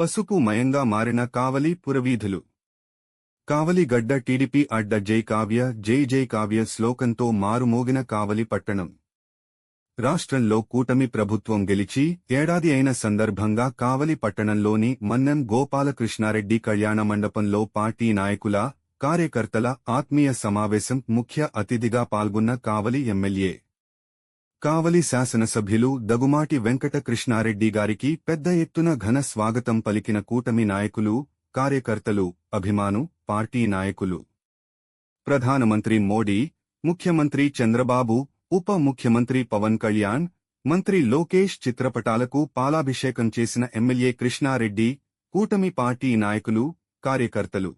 పసుపు మయంగా మారిన కావలి పురవీధులు. కావలిగడ్డ టీడీపీ అడ్డ జై కావ్య జై జై కావ్య శ్లోకంతో మారుమోగిన కావలి పట్టణం. రాష్ట్రంలో కూటమి ప్రభుత్వం గెలిచి ఏడాది అయిన సందర్భంగా కావలి పట్టణంలోని మన్నన్ గోపాలకృష్ణారెడ్డి కళ్యాణ మండపంలో పార్టీ నాయకుల కార్యకర్తల ఆత్మీయ సమావేశం ముఖ్య అతిథిగా పాల్గొన్న కావలి ఎమ్మెల్యే. కావలి శాసనసభ్యులు దగుమాటి వెంకట కృష్ణారెడ్డి గారికి పెద్ద ఎత్తున ఘన స్వాగతం పలికిన కూటమి నాయకులు కార్యకర్తలు అభిమాను పార్టీ నాయకులు. ప్రధానమంత్రి మోడీ ముఖ్యమంత్రి చంద్రబాబు ఉప ముఖ్యమంత్రి పవన్ కళ్యాణ్ మంత్రి లోకేష్ చిత్రపటాలకు పాలాభిషేకం చేసిన ఎమ్మెల్యే కృష్ణారెడ్డి కూటమి పార్టీ నాయకులు కార్యకర్తలు.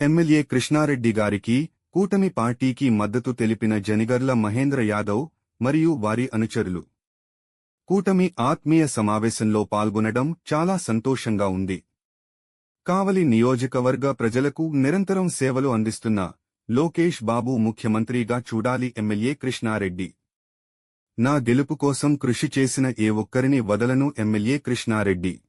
ఎమ్మెల్యే కృష్ణారెడ్డి గారికి కూటమి పార్టీకి మద్దతు తెలిపిన జనిగర్ల మహేంద్ర యాదవ్ మరియు వారి అనుచరులు. కూటమి ఆత్మీయ సమావేశంలో పాల్గొనడం చాలా సంతోషంగా ఉంది. కావలి నియోజకవర్గ ప్రజలకు నిరంతరం సేవలు అందిస్తున్న లోకేష్ బాబు ముఖ్యమంత్రిగా చూడాలి ఎమ్మెల్యే కృష్ణారెడ్డి. నా గెలుపు కోసం కృషి చేసిన ఏ ఒక్కరిని వదలను ఎమ్మెల్యే కృష్ణారెడ్డి.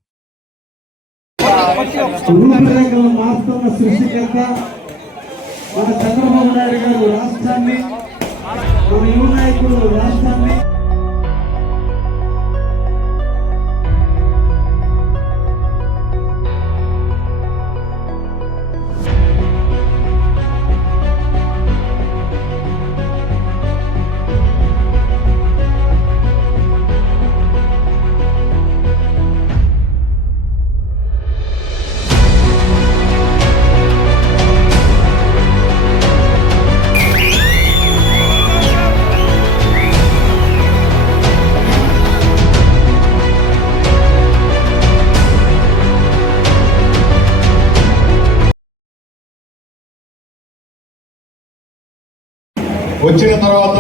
చంద్రబాబు నాయుడు గారు రాష్ట్రాన్ని మన యువ నాయకులు రాష్ట్రాన్ని వచ్చిన తర్వాత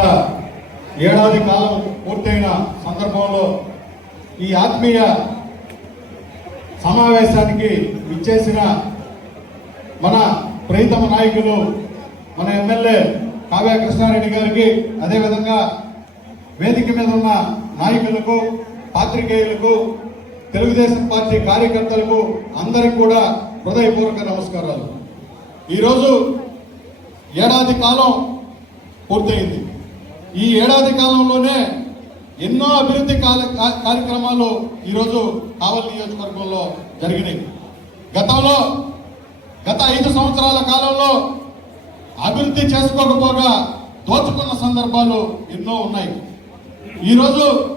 ఏడాది కాలం పూర్తయిన సందర్భంలో ఈ ఆత్మీయ సమావేశానికి ఇచ్చేసిన మన ప్రీతమ నాయకులు మన ఎమ్మెల్యే కావ్య కృష్ణారెడ్డి గారికి అదేవిధంగా వేదిక మీద ఉన్న నాయకులకు పాత్రికేయులకు తెలుగుదేశం పార్టీ కార్యకర్తలకు అందరికి కూడా హృదయపూర్వక నమస్కారాలు. ఈరోజు ఏడాది కాలం పూర్తయింది. ఈ ఏడాది కాలంలోనే ఎన్నో అభివృద్ధి కాల- కార్యక్రమాలు ఈరోజు కావలి నియోజకవర్గంలో జరిగినాయి. గతంలో గత ఐదు సంవత్సరాల కాలంలో అభివృద్ధి చేసుకోకపోగా దోచుకున్న సందర్భాలు ఎన్నో ఉన్నాయి. ఈరోజు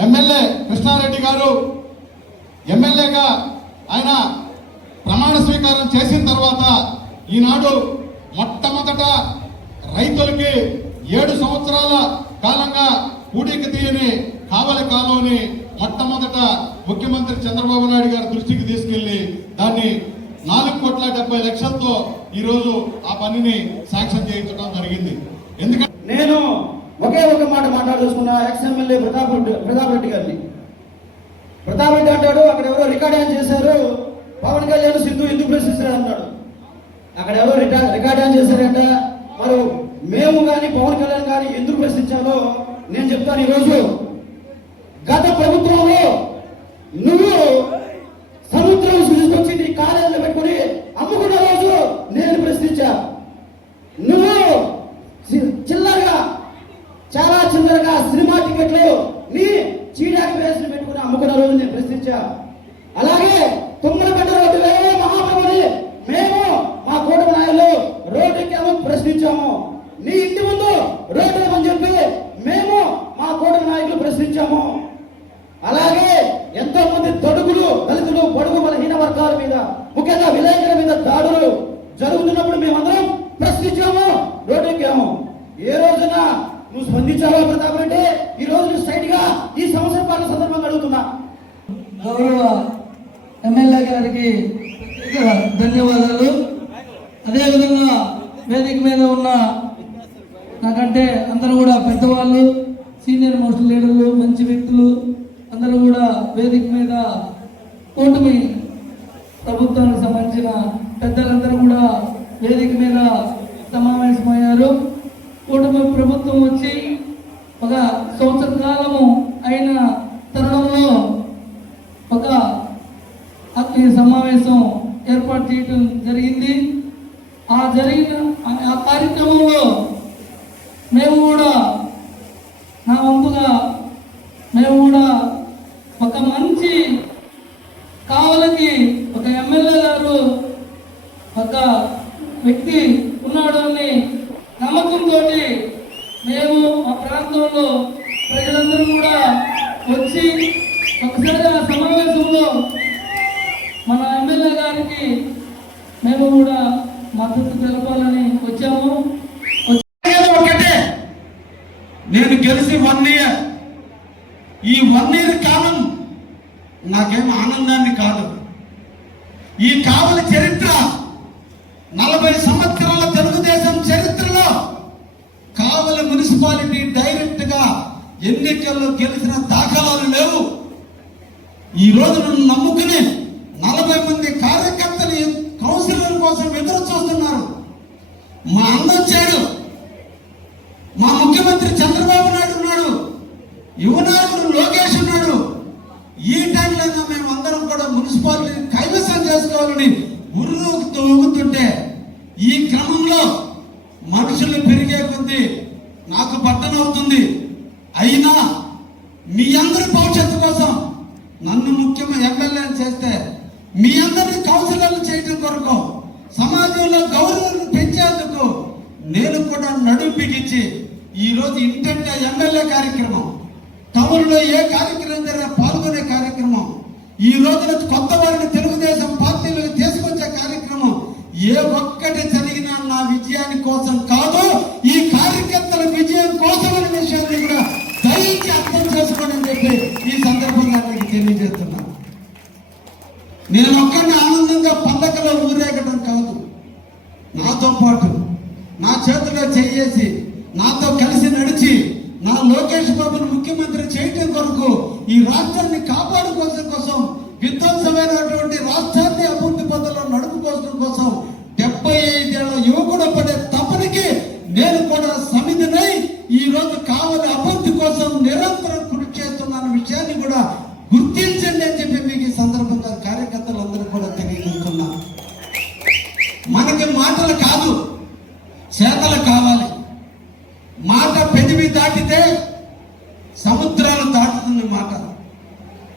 ఎమ్మెల్యే కృష్ణారెడ్డి గారు ఎమ్మెల్యేగా ఆయన ప్రమాణ స్వీకారం చేసిన తర్వాత ఈనాడు మొట్టమొదట రైతులకి ఏడు సంవత్సరాల కాలంగా కూడికి తీయని కావలి కాలువని మొట్టమొదట ముఖ్యమంత్రి చంద్రబాబు నాయుడు గారి దృష్టికి తీసుకెళ్ళి దాన్ని నాలుగు కోట్ల డెబ్బై లక్షలతో ఈ రోజు ఆ పనిని శాంక్షన్ చేయించడం జరిగింది. ఎందుకంటే నేను ఒకే ఒక మాట మాట్లాడుతున్నా ఎక్స్ ఎమ్మెల్యే ప్రతాప్ ప్రతాప్ రెడ్డి గారిని. ప్రతాప్ రెడ్డి అంటాడు అక్కడ ఎవరో రికార్డ్ ఆన్ చేశారు? పవన్ కళ్యాణ్ సింధు ఎందుకు ప్రశ్నిస్తారు అన్నాడు అక్కడ ఎవరో రికా- రికార్డ్ ఆన్ చేశారంట? మరో మేము కానీ పవన్ కళ్యాణ్ కానీ ఎందుకు ప్రశ్నించాలో నేను చెప్తాను ఈరోజు. గత ప్రభుత్వంలో నువ్వు సముద్రం సృష్టించి నీ కాలేజీలో పెట్టుకుని అమ్ముకున్న రోజు నేను ప్రశ్నించా. నువ్వు చిల్లరగా చాలా చిల్లరగా సినిమా టికెట్లు నీ చీడాకి వేసిన పెట్టుకుని అమ్ముకున్న రోజు నేను ప్రశ్నించా అలాగే తుమ్మలపట్ట రోడ్డు వేరే మహాప్రభుని మేము మా కూటమి నాయకులు రోడ్డుకి ప్రశ్నించాము నీ ఇంటి ముందు రోడ్డు వేయమని చెప్పి మేము మా కూటమి నాయకులు ప్రశ్నించాము అలాగే ఎంతో మంది తొడుగులు దళితులు పొడుగు బలహీన వర్గాల మీద ముఖ్యంగా విలేకరుల మీద దాడులు జరుగుతున్నప్పుడు మేమందరం ప్రశ్నించాము రోడ్డెక్కాము ఏ రోజున నువ్వు స్పందించావా ప్రతాప్ రెడ్డి ఈ రోజు నువ్వు సైడ్గా ఈ సంవత్సరం పాలన సందర్భంగా అడుగుతున్నా. గౌరవ ఎమ్మెల్యే గారికి ధన్యవాదాలు. ధన్యవాదాలు అదేవిధంగా వేదిక మీద ఉన్న నాకంటే అందరూ కూడా పెద్దవాళ్ళు సీనియర్ మోస్ట్ లీడర్లు మంచి వ్యక్తులు అందరూ కూడా వేదిక మీద కూటమి ప్రభుత్వానికి సంబంధించిన పెద్దలందరూ కూడా వేదిక మీద సమావేశమయ్యారు. కూటమి ప్రభుత్వం వచ్చి ఒక సంవత్సర కాలము అయిన తరుణంలో ఒక సమావేశం ఏర్పాటు చేయటం జరిగింది. ఆ జరిగిన ఆ కార్యక్రమంలో మేము కూడా నా వంతుగా మేము కూడా ఒక మంచి కావలకి ఒక ఎమ్మెల్యే గారు ఒక వ్యక్తి ఉన్నాడు అని నమ్మకంతో మేము ఆ ప్రాంతంలో ప్రజలందరూ కూడా వచ్చి ఒకసారి ఆ సమావేశంలో మన ఎమ్మెల్యే గారికి మేము కూడా మద్దతు తెలపాలని వచ్చాము ఏదో ఒకటే నేను గెలిచి వన్ ఇయర్ ఈ వన్ ఇయర్ కాలం నాకేం ఆనందాన్ని కాదు ఈ కావలి చరిత్ర నలభై సంవత్సరాల తెలుగుదేశం చరిత్రలో కావల మున్సిపాలిటీ డైరెక్ట్గా ఎన్నికల్లో గెలిచిన దాఖలాలు లేవు. ఈ రోజు నన్ను నమ్ముకుని నలభై మంది కార్యకర్తలు కౌన్సిలర్ కోసం ఎదురు చూస్తున్నారు. మా అన్న వచ్చాడు మా ముఖ్యమంత్రి చంద్రబాబు నాయుడు ఉన్నాడు. యువనాయకుడు లోకేష్ ఉన్నాడు. ఈ టైంలో మేము అందరం సోదరుని చేసుకోవాలని ఊగుతుంటే ఈ క్రమంలో మనుషులు పెరిగే కొద్దీ నాకు పట్టనవుతుంది అయినా మీ అందరి భవిష్యత్తు కోసం నన్ను ముఖ్యమైన ఎమ్మెల్యేని చేస్తే మీ అందరిని కౌన్సిలర్లు చేయడం కొరకు సమాజంలో గౌరవం పెంచేందుకు నేను కూడా నడుం బిగించి ఈ రోజు ఎమ్మెల్యే కార్యక్రమం టౌన్లో ఏ కార్యక్రమం జరిగినా పాల్గొనే కార్యక్రమం ఈ రోజున కొత్త వారిని తెలుగుదేశం పార్టీలకు ఏ ఒక్కటి జరిగినా నా విజయాన్ని కోసం కాదు ఈ కార్యకర్తల విజయం కోసం అనే విషయాన్ని కూడా దయించి అర్థం చేసుకోండి అని చెప్పి ఈ సందర్భంగా మీకు తెలియజేస్తున్నాను నేను ఒక్కరిని ఆనందంగా పండగలో ఊరేగడం కాదు. నాతో పాటు నా చేతిలో చెయ్యేసి నాతో కలిసి నడిచి నా లోకేష్ బాబుని ముఖ్యమంత్రి చేయటం కొరకు ఈ రాష్ట్రాన్ని కాపాడుకోవడం కోసం విధ్వంసమైనటువంటి రాష్ట్ర ఈ రోజు కావలి అభివృద్ధి కోసం నిరంతరం కృషి చేస్తున్న విషయాన్ని కూడా గుర్తించండి అని చెప్పి మీకు ఈ సందర్భంగా కార్యకర్తలందరూ కూడా తెలియజేస్తున్నాను మనకి మాటలు కాదు చేతలు కావాలి మాట పెదివి దాటితే సముద్రాలు దాటుతుంది మాట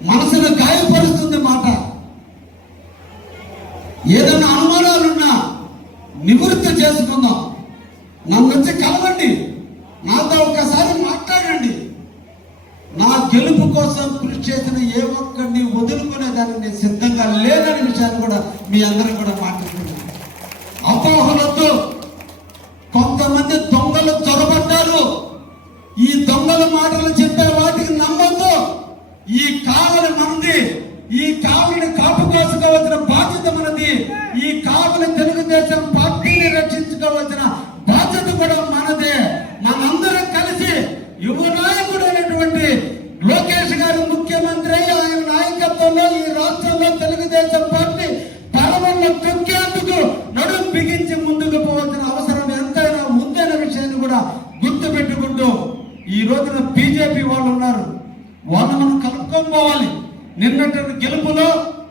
మనసును గాయపరుస్తుంది మాట ఏదైనా అనుమానాలున్నా నివృత్తి చేసుకుందాం నన్ను వచ్చి కలవండి నాతో ఒక్కసారి మాట్లాడండి నా గెలుపు కోసం కృషి చేసిన ఏ ఒక్కడిని వదులుకునే దానిని నేను సిద్ధంగా లేదనే విషయాన్ని కూడా మీ అందరం కూడా మాట్లాడుతున్నాను అపోహలతో రోజున బీజేపీ వాళ్ళు ఉన్నారు. వాళ్ళు మనం కలుపుకొని పోవాలి. నిన్నటి గెలుపులో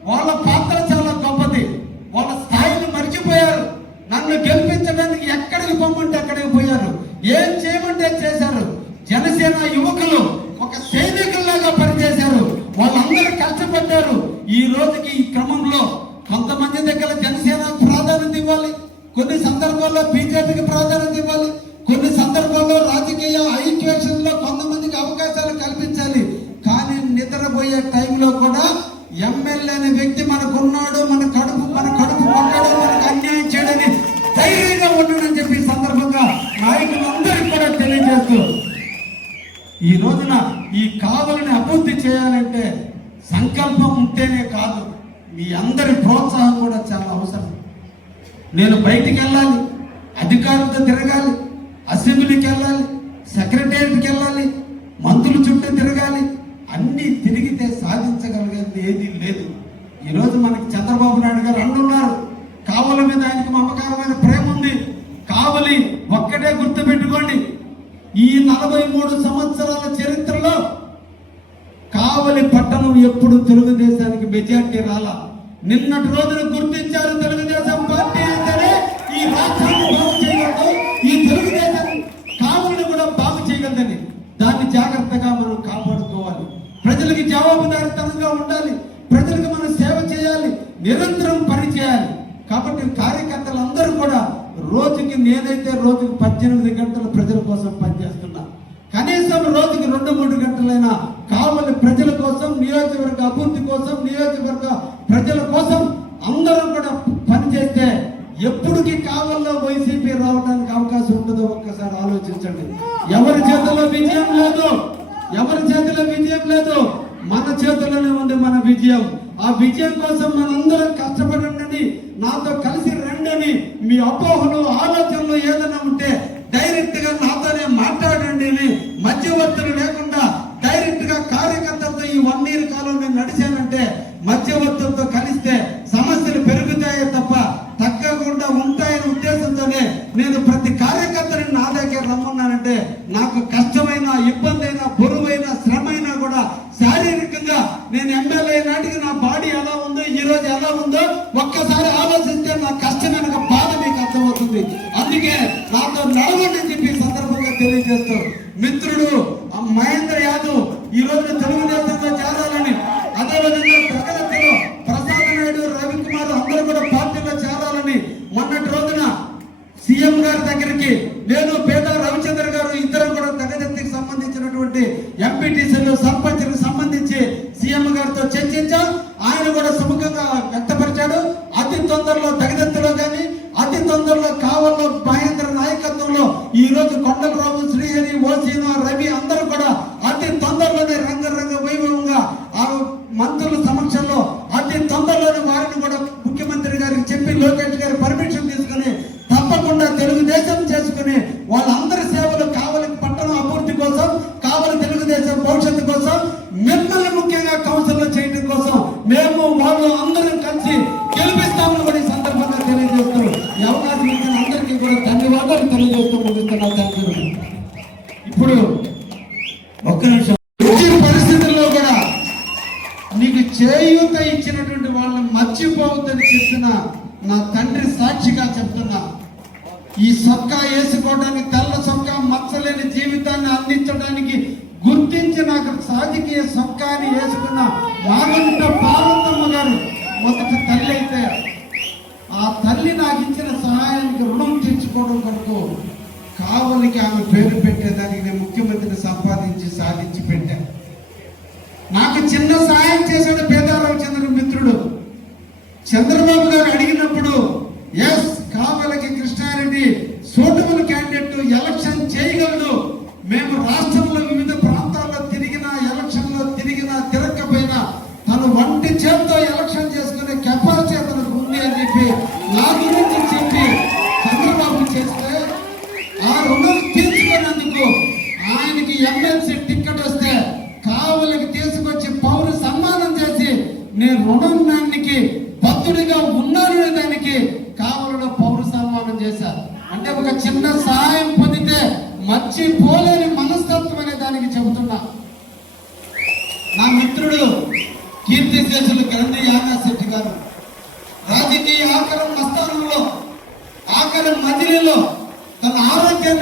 వాళ్ళ పాత్ర చాలా గొప్పది. వాళ్ళ స్థాయిని మర్చిపోయారు. నన్ను గెలిపించడానికి ఎక్కడికి పొమ్మంటే అక్కడికి పోయారు. ఏం చేయమంటే చేశారు. జనసేన యువకులు ఒక సైనికుల్లాగా పనిచేశారు. వాళ్ళందరూ కష్టపడ్డారు. ఈ రోజుకి ఈ క్రమంలో కొంతమంది దగ్గర జనసేన ప్రాధాన్యత ఇవ్వాలి. కొన్ని సందర్భాల్లో బీజేపీకి ప్రాధాన్యత ఇవ్వాలి. కొన్ని సందర్భాల్లో రాజకీయ ఐక్వేషన్లో కొంతమందికి అవకాశాలు కల్పించాలి. కానీ నిద్రపోయే టైంలో కూడా ఎమ్మెల్యే అనే వ్యక్తి మనకున్నాడు మన కడుపు మన కడుపు కొట్టాడు మనకు అన్యాయం చేయడని ధైర్యంగా ఉండడని చెప్పి ఈ సందర్భంగా నాయకులందరికీ కూడా తెలియజేస్తూ ఈ రోజున ఈ కావలిని అభివృద్ధి చేయాలంటే సంకల్పం ఉంటేనే కాదు మీ అందరి ప్రోత్సాహం కూడా చాలా అవసరం. నేను బయటికి వెళ్ళాలి అధికారులతో తిరగాలి అసెంబ్లీకి వెళ్ళాలి సెక్రటేరియట్కి వెళ్ళాలి మంత్రుల చుట్టూ తిరగాలి అన్నీ తిరిగితే సాధించగలిగేది ఏది లేదు. ఈరోజు మనకి చంద్రబాబు నాయుడు గారు అంటున్నారు కావల మీద ఆయనకు మమకారమైన ప్రేమ ఉంది. కావలి ఒక్కటే గుర్తుపెట్టుకోండి ఈ నలభై మూడు సంవత్సరాల చరిత్రలో కావలి పట్టణం ఎప్పుడు తెలుగుదేశానికి మెజార్టీ రాలా? నిన్నటి రోజున గుర్తించారు తెలుగుదేశం పార్టీ. రోజుకి నేనైతే రోజుకి పద్దెనిమిది గంటలు ప్రజల కోసం పనిచేస్తున్నా. కనీసం రోజుకి రెండు మూడు గంటలైనా కావాలి ప్రజల కోసం నియోజకవర్గ అభివృద్ధి కోసం నియోజకవర్గ ప్రజల కోసం అందరూ కూడా పనిచేస్తే ఎప్పటికీ కావాలో వైసీపీ రావడానికి అవకాశం ఉండదో ఒక్కసారి ఆలోచించండి. ఎవరి చేతిలో విజయం లేదు? ఎవరి చేతిలో విజయం లేదు? మన చేతిలోనే ఉంది మన విజయం. ఆ విజయం కోసం మనందరం కష్టపడండి. నాతో కలిసి కానీ మీ అపోహలు ఆలోచనలు ఏదైనా ఉంటే డైరెక్ట్గా నాతోనే మాట్లాడండి Ne నిలుపుకోవడం కొరకు కావలికి ఆమె పేరు పెట్టేదానికి నేను ముఖ్యమంత్రిని సంపాదించి సాధించి పెట్టాను నాకు చిన్న సాయం చేశాడు పేదరావు చంద్ర మిత్రుడు. చంద్రబాబు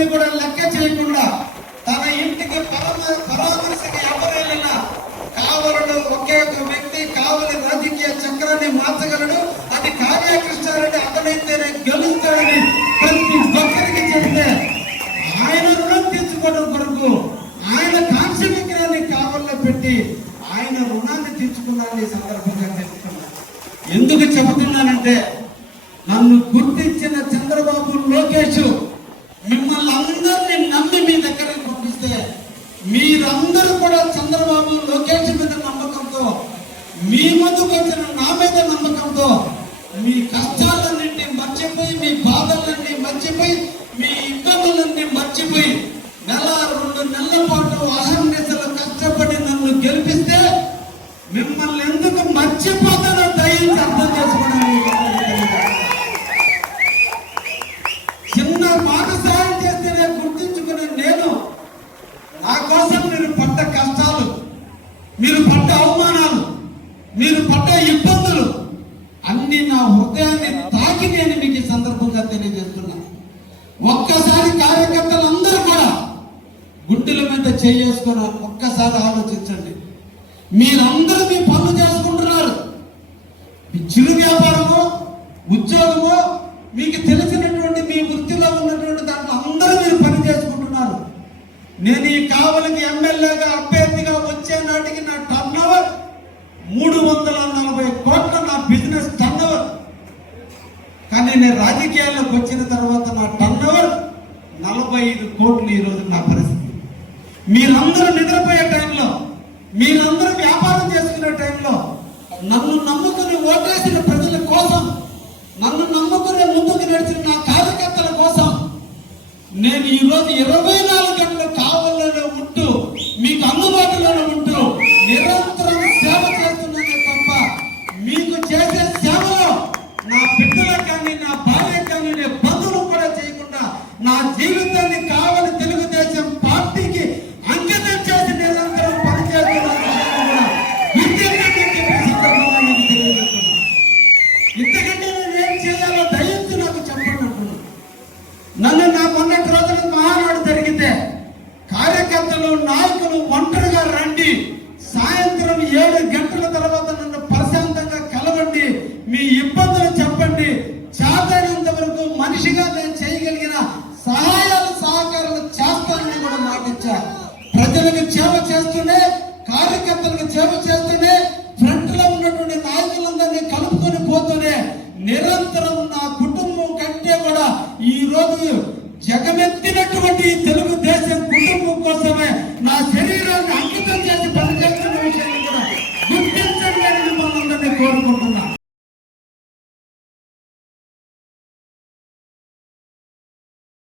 ఎవరిని కూడా లెక్క చేయకుండా తన ఇంటికి పరమ పరామర్శకి ఎవరైనా కావలడు ఒకే ఒక వ్యక్తి కావలి రాజకీయ చక్రాన్ని మార్చగలడు అది కావ్య అతనైతేనే గెలుస్తాడని ప్రతి ఒక్కరికి చెప్తే ఆయన రుణం తీర్చుకోవడం కొరకు మీరందరూ కూడా చంద్రబాబు లోకేష్ మీద నమ్మకంతో మీ ముందుకు వచ్చిన నా మీద నమ్మకంతో మీ కష్టాలన్నింటినీ మర్చిపోయి మీ బాధలన్నీ మర్చిపోయి మీ ఇబ్బందులన్నీ మర్చిపోయి నెల రెండు నెలల పాటు అహర్నిశలు కష్టపడి నన్ను గెలిపిస్తే మిమ్మల్ని ఎందుకు మర్చిపో మీరు పడ్డ అవమానాలు మీరు పడ్డ ఇబ్బందులు అన్ని నా హృదయాన్ని తాకి నేను మీకు ఈ సందర్భంగా తెలియజేస్తున్నాను ఒక్కసారి కార్యకర్తలు అందరూ కూడా గుడ్డల మీద చేసుకున్నారు ఒక్కసారి ఆలోచించండి. మీరందరూ మీ పనులు చేసుకుంటున్నారు. చిరు వ్యాపారము ఉద్యోగము మీకు తెలిసినటువంటి మీ వృత్తిలో ఉన్నటువంటి దాంట్లో అందరూ మీరు పని చేసుకుంటున్నారు. నేను ఈ కావలికి ఎమ్మెల్యేగా అభ్యర్థిగా మూడు వందల నలభై కోట్ల నా బిజినెస్ టర్న్ ఓవర్. కానీ నేను రాజకీయాల్లోకి వచ్చిన తర్వాత నా టర్న్ ఓవర్ నలభై ఐదు కోట్లు ఈరోజు నా పరిస్థితి. మీరందరూ నిద్రపోయే టైంలో మీరందరూ వ్యాపారం చేసుకునే టైంలో నన్ను నమ్ముకుని ఓటేసిన ప్రజల కోసం నన్ను నమ్ముకుని ముందుకు నడిచిన నా కార్యకర్తల కోసం నేను ఈరోజు ఇరవై నాలుగు నా బిడ్డలకు కానీ నా భార్య llegada